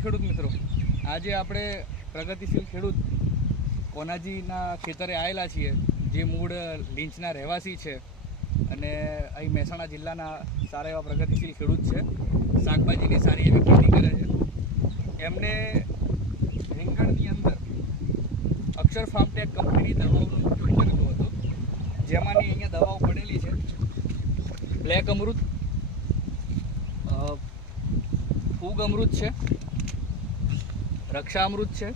ખેડૂત મિત્રો, આજે આપણે પ્રગતિશીલ ખેડૂત કોનાજીના ખેતરે આવેલા છીએ, જે મૂળ લીંચના રહેવાસી છે અને અહીં મહેસાણા જિલ્લાના સારા એવા પ્રગતિશીલ ખેડૂત છે. શાકભાજીની સારી એવી ખેતી કરે છે. એમને રીંગણની અંદર અક્ષર ફાર્મટેક કંપનીની દવાઓનો ઉપયોગ કરેલો હતો, જેમાંની અહીંયા દવાઓ પડેલી છે. બ્લેક અમૃત, ફૂગ અમૃત છે, રક્ષા અમૃત છે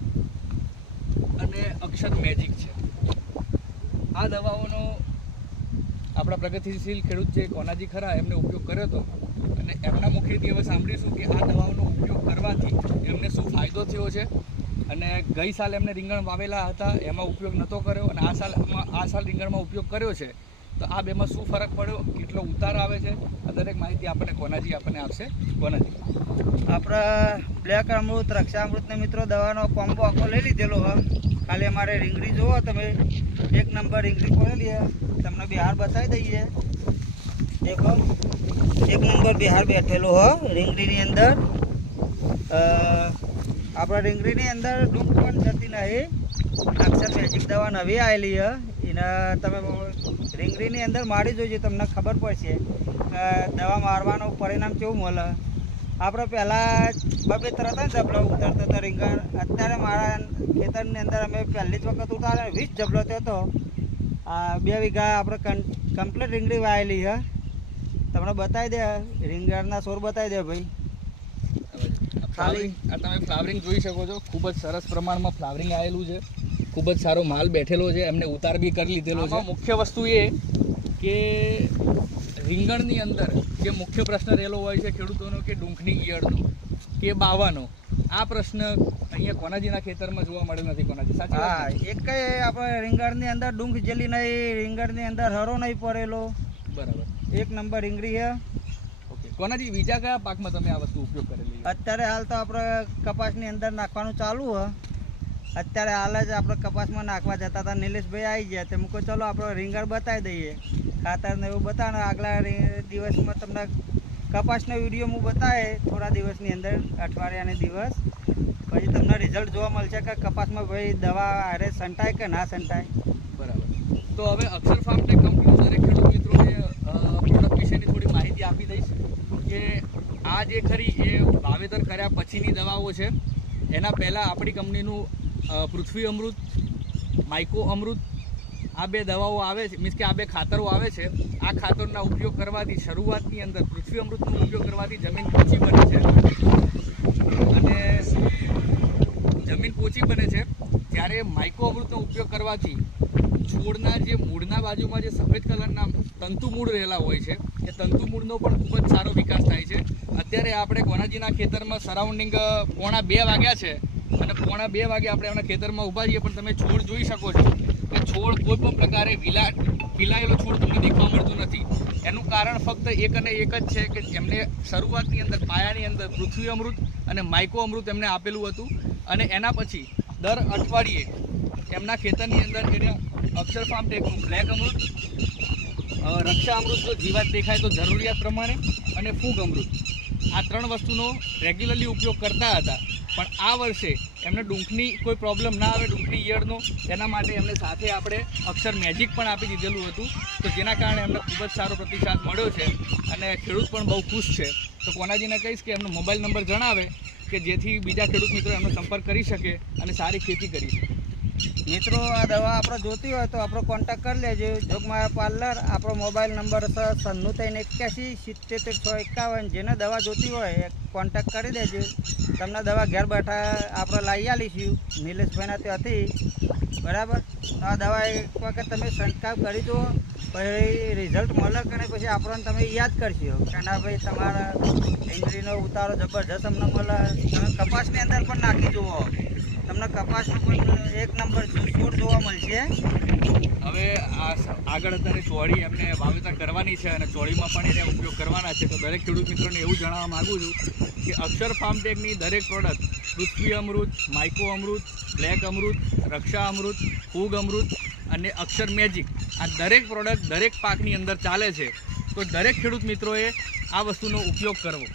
અને અક્ષર મેજિક છે. આ દવાઓનો આપણા પ્રગતિશીલ ખેડૂત જે કોનાજી ખરા એમને ઉપયોગ કર્યો હતો અને એમના મુખેથી હવે સાંભળીશું કે આ દવાઓનો ઉપયોગ કરવાથી એમને શું ફાયદો થયો છે. અને ગઈ સાલ એમને રીંગણ વાવેલા હતા, એમાં ઉપયોગ નહોતો કર્યો અને આ સાલ રીંગણમાં ઉપયોગ કર્યો છે. તો આ બેમાં શું ફરક પડ્યો, કેટલો ઉતાર આવે છે, આ દરેક માહિતી આપણને કોનાજી આપશે. કોનાજી, આપણા બ્લેક અમૃત, રક્ષા અમૃતને મિત્રો દવાનો કોમ્બો આખો લઈ લીધેલો હોય. ખાલી અમારે રીંગણી જુઓ તમે, 1 નંબર રીંગણી પડેલી છે. તમને બિહાર બતાવી દઈએ. દેખો 1 નંબર બિહાર બેઠેલો હો રીંગણીની અંદર. આપણા રીંગણીની અંદર ડૂંક પણ જતી નહીં. અક્ષર મેજિક દવા નવી આવેલી છે, એના તમે રીંગણીની અંદર મારી જોઈજો, તમને ખબર પડશે દવા મારવાનું પરિણામ કેવું મળે. આપણે પહેલાં 2-3 જબલો ઉતરતો હતો રીંગણ. અત્યારે મારા ખેતરની અંદર અમે પહેલી જ વખત ઉતારે 20 જબલો થયો હતો. 2 વીઘા આપણે કમ્પ્લીટ રીંગણી વાવેલી છે. તમને બતાવી દે, રીંગણના છોડ બતાવી દે ભાઈ. ખાલી આ તમે ફ્લાવરિંગ જોઈ શકો છો, ખૂબ જ સરસ પ્રમાણમાં ફ્લાવરિંગ આવેલું છે. ખૂબ જ સારો માલ બેઠેલો છે, એમને ઉતાર બી કરી લીધેલો છે. મુખ્ય વસ્તુ એ કે રીંગણની અંદર જે મુખ્ય પ્રશ્ન રહેલો હોય છે ખેડૂતોનો કે ડૂંખની ઈયળનો કે બાવાનો, આ પ્રશ્ન અહીંયા કોનાજીના ખેતરમાં જોવા મળ્યો નથી. કોનાજી સાચી? હા, એક આપણે રીંગણની અંદર ડૂંખ જેલી નહીં, રીંગણની અંદર હરો નહીં પડેલો. બરાબર, 1 નંબર રીંગણી છે. ઓકે કોનાજી, બીજા કયા પાકમાં તમે આ વસ્તુ ઉપયોગ કરેલી? અત્યારે હાલ તો આપણે કપાસની અંદર નાખવાનું ચાલુ છે. અત્યારે હાલ જ આપણે કપાસમાં નાખવા જતા હતા, નિલેશભાઈ આવી ગયા. તે મૂકો ચલો આપણે રીંગણ બતાવી દઈએ, ખાતરને એવું બતાવો. આગલા દિવસમાં તમને કપાસનો વિડીયો હું બતાવે થોડા દિવસની અંદર, અઠવાડિયાની દિવસ પછી તમને રિઝલ્ટ જોવા મળશે કે કપાસમાં ભાઈ દવા અરે સંટાય કે ના સંટાય. બરાબર. તો હવે અક્ષર ફાર્મટેક કંપનીના દરેક ખેડૂત મિત્રોને પ્રોડક્ટ વિશેની થોડી માહિતી આપી દઈશ કે આ જે ખરી એ વાવેતર કર્યા પછીની દવાઓ છે. એના પહેલાં આપણી કંપનીનું પૃથ્વી અમૃત, માઇકો અમૃત, આ 2 દવાઓ આવે છે, મીન્સ કે આ 2 ખાતરો આવે છે. આ ખાતરના ઉપયોગ કરવાથી શરૂઆતની અંદર પૃથ્વી અમૃતનો ઉપયોગ કરવાથી જમીન પોચી બને છે અને જમીન પોચી બને છે. જ્યારે માઇકો અમૃતનો ઉપયોગ કરવાથી છોડના જે મૂળના બાજુમાં જે સફેદ કલરના તંતુ મૂળ રહેલા હોય છે, એ તંતુ મૂળનો પણ ખૂબ જ સારો વિકાસ થાય છે. અત્યારે આપણે કોનાજીના ખેતરમાં સરાઉન્ડિંગ 1:45 વાગ્યા છે અને 1:45 વાગે આપણે એમના ખેતરમાં ઊભા છીએ, પણ તમે છોડ જોઈ શકો છો કે છોડ કોઈ પણ પ્રકારે પીલાયેલો છોડ તમને દેખવા મળતું નથી. એનું કારણ ફક્ત એક અને એક જ છે કે એમને શરૂઆતની અંદર પાયાની અંદર પૃથ્વી અમૃત અને માઇકો અમૃત એમને આપેલું હતું અને એના પછી દર અઠવાડિયે એમના ખેતરની અંદર એને અક્ષર ફાર્મટેકનું બ્લેક અમૃત, રક્ષા અમૃત જો જીવાત દેખાય તો જરૂરિયાત પ્રમાણે, અને ફૂગ અમૃત, આ 3 વસ્તુનો રેગ્યુલરલી ઉપયોગ કરતા હતા. પણ આ વર્ષે એમને ડૂંખની કોઈ પ્રોબ્લેમ ના આવે, ડૂંખની ઈયળનો, એના માટે એમને સાથે આપણે અક્ષર મેજિક પણ આપી દીધેલું હતું. તો જેના કારણે એમને ખૂબ જ સારો પ્રતિસાદ મળ્યો છે અને ખેડૂત પણ બહુ ખુશ છે. તો કોનાજીને કહીશ કે એમનો મોબાઈલ નંબર જણાવે કે જેથી બીજા ખેડૂત મિત્રો એમનો સંપર્ક કરી શકે અને સારી ખેતી કરી શકે. મિત્રો આ દવા આપણે જોતી હોય તો આપણો કોન્ટેક્ટ કરી લેજો. જોગમાયા પાર્લર, આપણો મોબાઈલ નંબર છે 9381 જેને દવા જોતી હોય કોન્ટેક્ટ કરી દેજો. તમને દવા ઘેર બેઠા આપણે લાવી આલીશું નિલેશભાઈના ત્યાંથી. બરાબર. આ દવા એક વખત તમે છંટકાવ કરી દો, પછી રિઝલ્ટ મળે કે નહીં પછી આપણને તમે યાદ કરશો કે ના ભાઈ તમારા રીંગણીનો ઉતારો જબરજસ્ત અમને મળે. તમે કપાસની અંદર પણ નાખી જુઓ, તમને કપાસમાં પણ 1 નંબર છોડ જોવા મળશે. હવે આગળ અત્યારે ચોળી એમને વાવેતર કરવાની છે અને ચોળીમાં પણ એને ઉપયોગ કરવાના છે. તો દરેક ખેડૂત મિત્રોને એવું જણાવવા માગું છું કે અક્ષર ફાર્મટેકની દરેક પ્રોડક્ટ પૃથ્વી અમૃત, માઇકો અમૃત, બ્લેક અમૃત, રક્ષા અમૃત, ફૂગ અમૃત અને અક્ષર મેજિક, આ દરેક પ્રોડક્ટ દરેક પાકની અંદર ચાલે છે. તો દરેક ખેડૂત મિત્રોએ આ વસ્તુનો ઉપયોગ કરવો.